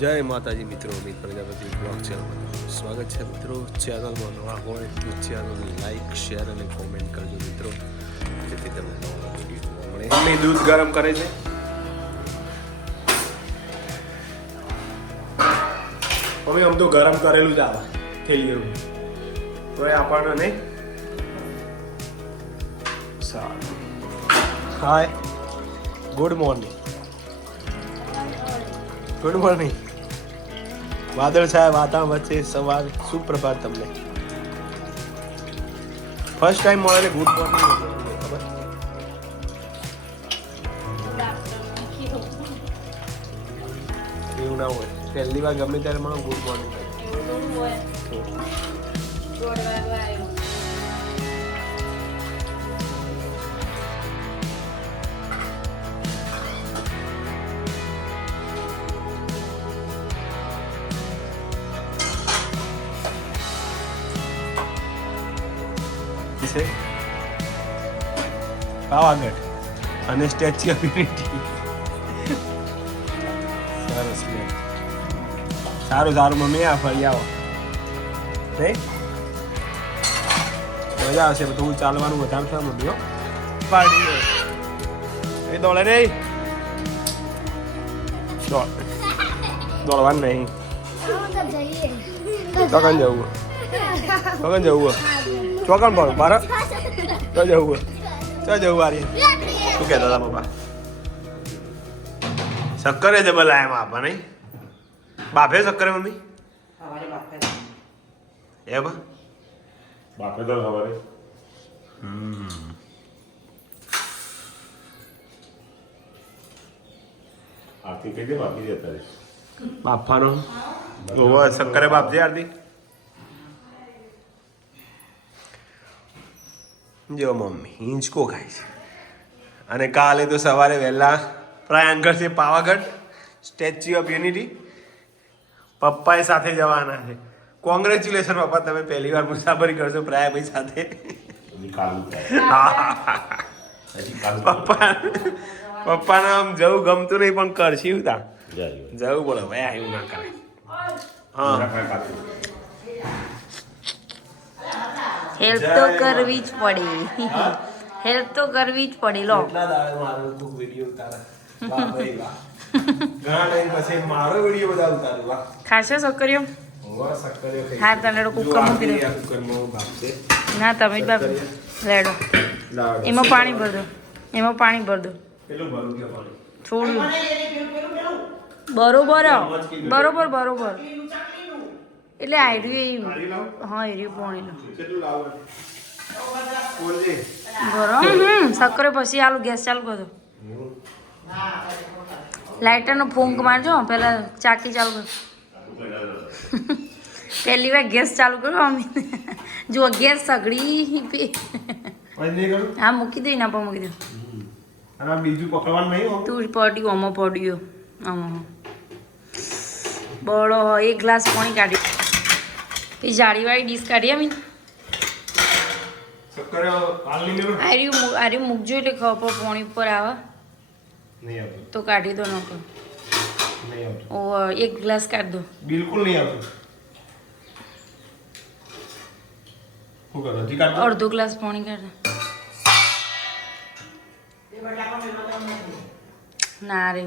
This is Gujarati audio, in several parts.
જય માતાજી મિત્રો અમિત પ્રજાપતિ બ્લોગ ચેનલમાં સ્વાગત છે મિત્રો. ચેનલમાં નવા હોય તો ચેનલ લાઈક શેર અને કોમેન્ટ કરજો મિત્રો. જેથી તમને નવા વીડિયો મળે. મમ્મી દૂધ ગરમ કરે છે? મમ્મી આમ તો ગરમ કરેલું જ આવે થેલીનું તો એ આપણને નહીં? સારું. Hi good morning good morning વાદળ સાહેબ વાતાવરણ વચ્ચે સવાર સુપ્રભાત તમને. ફર્સ્ટ ટાઈમ મળે ને ગુડ મોર્નિંગ એવું ના હોય. પહેલી વાર ગમે ત્યારે મને ગુડ મોર્નિંગ પાવાગઢ અને સ્ટેચ્યુ ઓફ યુનિટી સરસ લે સારું સારું મમ્મી આ ફરી આવો. નહીં? મજા આવશે બધું ચાલવાનું વધારે છે મમ્મી હો. પાડી એ દોડે નહીં. દોડ. દોડવાનું નહીં. ચોકન જવું. ચોકન જવું. ચોકન પણ બાર. તો જવું. તો જવું વારી શું કહેતા હતા પપ્પા? શક્કરે જ બોલાય એમાં આપવા નહીં? બાફે શક્કરે મમ્મી? એ બા બાપે તો ખબર હે. આરતી કઈ દે બાપી જતા અત્યારે બાપાનો? ગોવા શક્કરે બાપજે આરતી? જો મમ્મી હિંચકો ખાય છે. અને કાલે તો સવારે વહેલા પ્રયાંગર છે પાવાગઢ સ્ટેચ્યુ ઓફ યુનિટી પપ્પાએ સાથે જવાના છે. કોંગ્રેચ્યુલેશન પપ્પા તમે પહેલી વાર મુસાફરી કરશો પ્રયાગભાઈ સાથે. પપ્પા પપ્પાને આમ જવું ગમતું નહીં પણ કરશી તા. જવું બોલો ભાઈ એવું ના કરે હા. હેલ્પ તો કરવી જ પડે. હેલ્પ તો કરવી જ પડે. લો. ખાશો છોકરીઓ હા, તને કુકર મૂકી દો. ના તમે જ બાપ લેડો એમાં પાણી ભર દો. એમાં પાણી ભર દો. થોડું બરોબર. બરોબર બરોબર. એટલે આયરું પાણી લાવ. હા એર્યું પાણી ગરમ હમ સક્કરે પછી આલુ ગેસ ચાલુ કરો. લાઇટરનો ફૂંક મારજો પહેલાં ચાકી ચાલુ કરો. પહેલી વાર ગેસ ચાલુ કરો અમે. જો ગેસ સગડી હા મૂકી દઈ ના પણ મૂકી દો. બીજું પકડવાનું નહીં હો? તું પડ્યું આમાં પડ્યો. આમાં. બળો એક ગ્લાસ પાણી કાઢી. એ જાળીવાળી ડીશ કાઢી આમી સક્કરે હાલ નહીં મેળો આર્યું આર્યું મૂકજો એટલે ખબર પોણી ઉપર આવે. તો કાઢી દો નકો ઓ એક ગ્લાસ કાઢ દો. બિલકુલ નહીં આવતું. અડધો ગ્લાસ પાણી કાઢ. ના રે.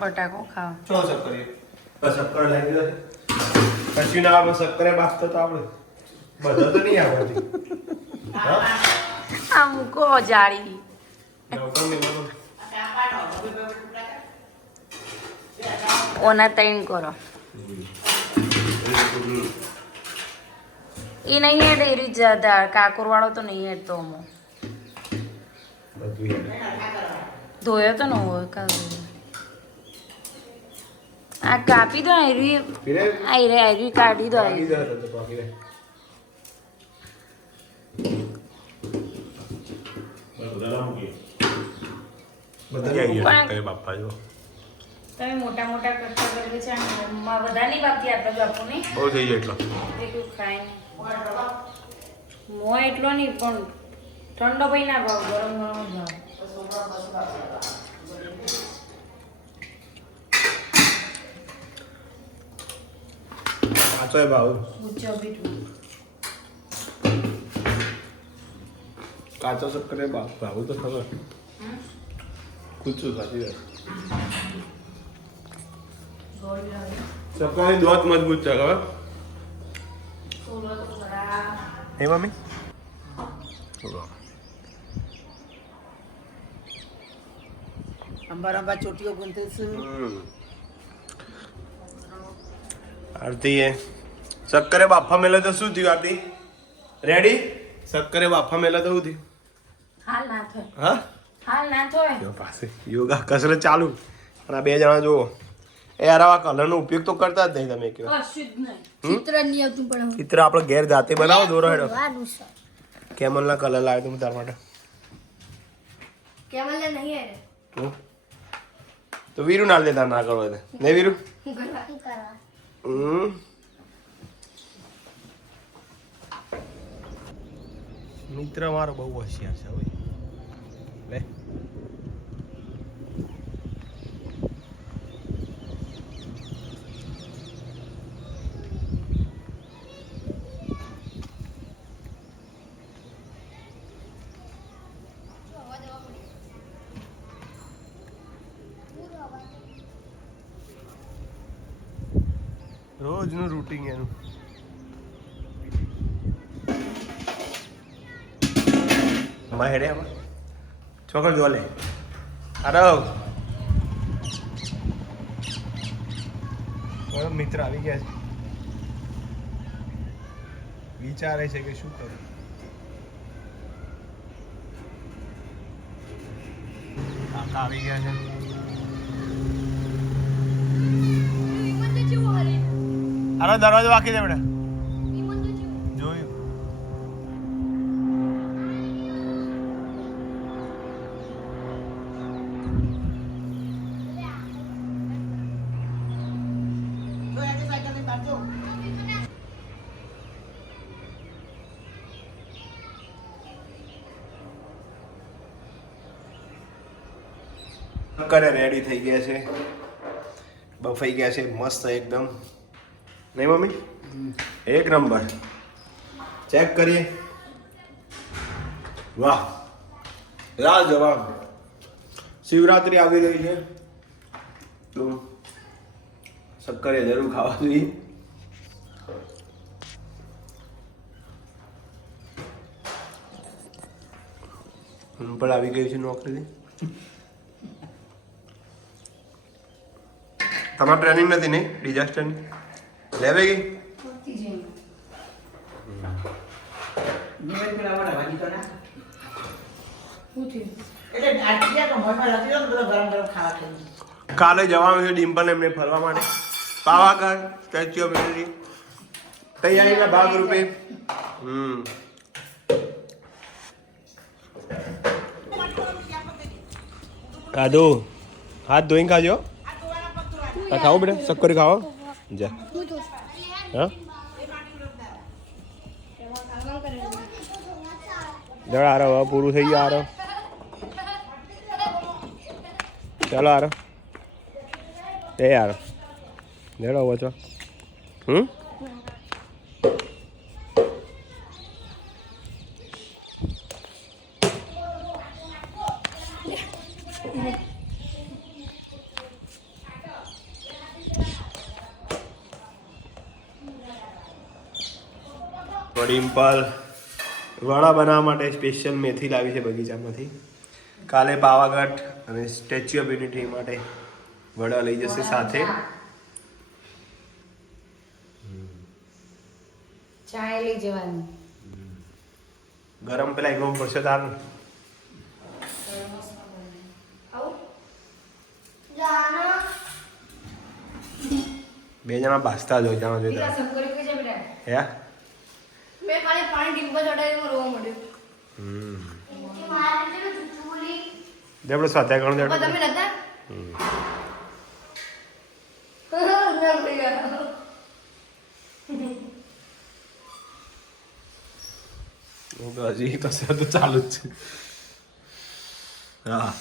બટાકો ખાવ. શક્કરી શક્કર છે. કશું ના આવે સક્કરે બાફતો તો આપણે બધા તો નહીં આવડતી આ મૂકો જાળી. ઓના તૈન કરો. એ નહીં હેડ એ રીત કાકોર વાળો તો નહીં હેડતો અમો. બધું ધોયો તો ન હોય ધોયો. આ કાપી દો આયરી. આયરે આયરી કાઢી દો. આયરી તમે મોટા મોટા કરતા કરી છે બધા નહીં બાપતી આટલો બાપુ નહીં બહુ થઈ જાય એટલો. એટલું ખાય નહીં. મો એટલો નહીં પણ ઠંડો ભાઈ ના ભાવ ગરમ ગરમ જ ભાવ. એ ભાવ. કાચો શક્કરે ભાવ. ભાવ તો ખબર કૂચું સાચી વાત. શક્કરની દોત મજબૂત છે ખબર? હે મમ્મી? અંબાર અંબા ચોટીઓ ગુંથે છે. આરતી એ. શક્કરે બાફા મેલે તો શું થયું આરતી? રેડી શક્કરે બાફા મેલે તો શું થયું? હાલ ના થાય. હા? હાલ ના થાય. પાસે યોગા કસરત ચાલુ. અને આ બે જણા જુઓ. એ યાર આવા કલરનો ઉપયોગ તો કરતા જ નહીં તમે કયો ચિત્ર નહીં આવતું પણ ચિત્ર આપણે ઘેર જાતે બનાવો દોરો હેડો કેમલના કલર લાવ્યો તું તાર માટે. કેમલ નહીં આવે. હમ? તો વીરુ ના લેતા ના કરો તો. ને વીરુ? હું કરવા શું કરવા? હમ મિત્ર મારો બહુ હોશિયાર છે હવે લે. રોજનું રૂટિંગ એનું. માં હેડે છોકરો જોલે આરવ. મિત્ર આવી ગયા છે. વિચારે છે કે શું કરું. કાકા આવી ગયા છે. અરે દરવાજો બાકી બેટા. જોયું. બાજુ કરે રેડી થઈ ગયા છે. બફાઈ ગયા છે મસ્ત એકદમ. નહીં, મમ્મી? એક નંબર. ચેક કરીએ. વાહ. લાલ જવાબ. શિવરાત્રિ આવી રહી છે. તો શક્કરે જરૂર ખાવા જોઈએ. હું પણ આવી ગયું છે નોકરીથી તમારે ટ્રેનિંગ નથી નહીં ડિઝાસ્ટરની લેવે ગઈ પૂરતી જઈને નિવેદ પેલા વડા ભાજી તો ના શું થયું એટલે આટલી તો મોઢમાં લાગી દો ને બધો ગરમ ગરમ ખાવા ખાઈ કાલે જવાનું છે ડિમ્પલ એમને ફરવા માટે. પાવાગઢ સ્ટેચ્યુ ઓફ યુનિટી તૈયારીના ભાગરૂપે. હમ. ખાધું હાથ ધોઈને ખાજો. આ ખાઓ બેટા શક્કર ખાઓ. જા. જળ આરો હવે પૂરું થઈ ગયું આરો ચાલો આરો એ આરો જડો વચો હમ? ડિમ્પલ વડા બનાવવા માટે સ્પેશિયલ મેથી લાવી છે બગીચામાંથી. કાલે પાવાગઢ અને સ્ટેચ્યુ ઓફ યુનિટી માટે વડા લઈ જશે સાથે. ચાય લઈ જવાની. ગરમ પેલા એકદમ પડશે તાર. બે જણા બાસતા જો જાણો પેલા જોઈએ હે? રોવા મળ્યું. હમ મારે સ્વાધ્યાય ગણ દેવડો તમે નતા? હજી તો ચાલુ જ છે. હા.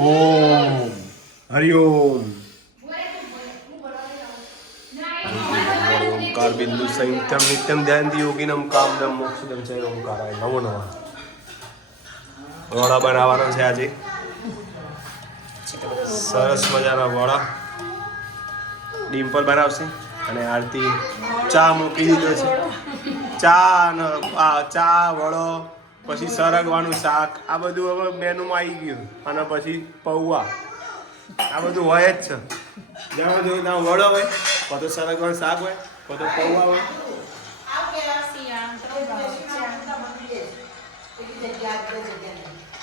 ઓમ. હરિઓમ ઓમકાર બિંદુ સંયુક્તમ નિત્યમ ધ્યાનથી યોગિનમ કામદમ મોક્ષદમ છે ઓમકારાય. નમો નમઃ. વડા બનાવવાના છે આજે. સરસ મજાના વડા. ડિમ્પલ બનાવશે અને આરતી ચા મૂકી દીધો છે. ચા ચા, વડો. પછી સરગવાનું શાક આ બધું હવે મેનુમાં આવી ગયું અને પછી પૌવા આ બધું હોય જ છે જ્યાં જોયું ત્યાં વડો હોય કો તો સરગવાનું શાક હોય કો તો પૌવા હોય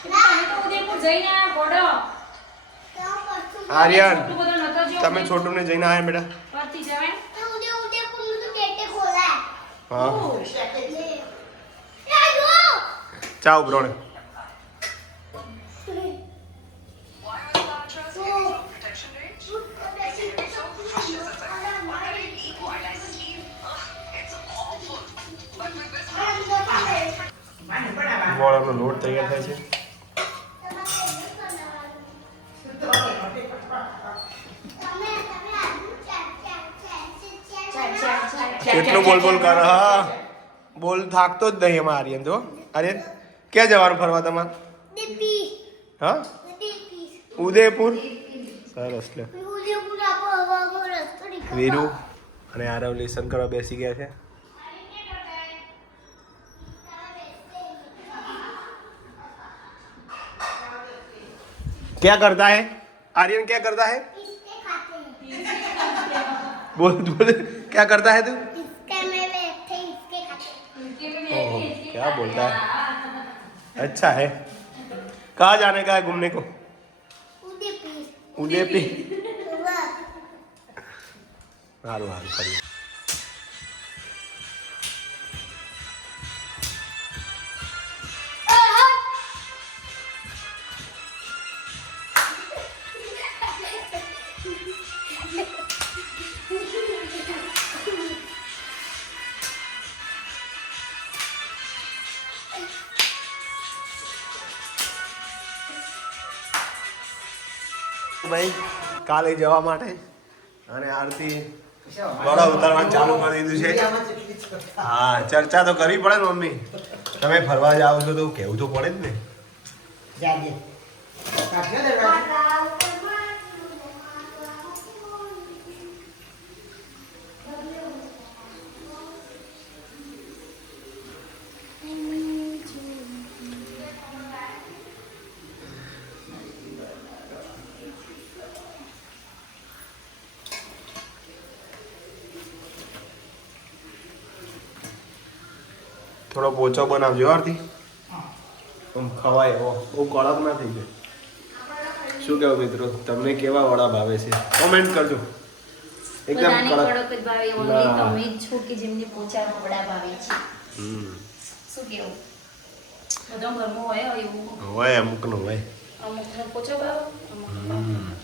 તમે તો ઉદયપુર જઈને આર્યન તમે છોટું છોટુને જઈને આવ્યા બેટા હા ચા ઉભરોણે વડાનો લોટ તૈયાર થાય છે. કેટલો બોલ બોલ કર. હા બોલ થાકતો જ નહીં એમાં આર્યન તો આર્યન? ક્યાં જવાનું ફરવા તમારે દીપી હા દીપી ઉદયપુર સરસ લે ઉદય પુરા પર પર રસ્તો નીકળ વીરુ અને આરવ લેસન કરવા બેસી ગયા છે क्या करता है आर्यन क्या करता है इसके खाते हैं बोल बोल क्या करता है तू इसके में बैठे इसके खाते ओह, क्या बोलता है अच्छा है कहाँ जाने का है घूमने को उदयपुर उदयपुर वाह સારું ભાઈ કાલે જવા માટે. અને આરતી વડા ઉતારવાનું ચાલુ કરી દીધું છે. હા ચર્ચા તો કરવી પડે ને મમ્મી. તમે ફરવા જાઓ છો તો કેવું તો પડે જ ને. થોડો પોચો બનાવજો આરતી. ખવાય એવો બહુ કડક ના થઈ જાય. શું કહેવું મિત્રો? તમને કેવા વડા ભાવે છે? કોમેન્ટ કરજો. એકદમ કડક. કડક ભાવે. તમે જ છો કે જેમને પોચા વડા ભાવે છે. હમ. શું કેવું? બધા ઘરમાં હોય એવું? હોય અમુકનું હોય. અમુકને પોચો ભાવે અમુક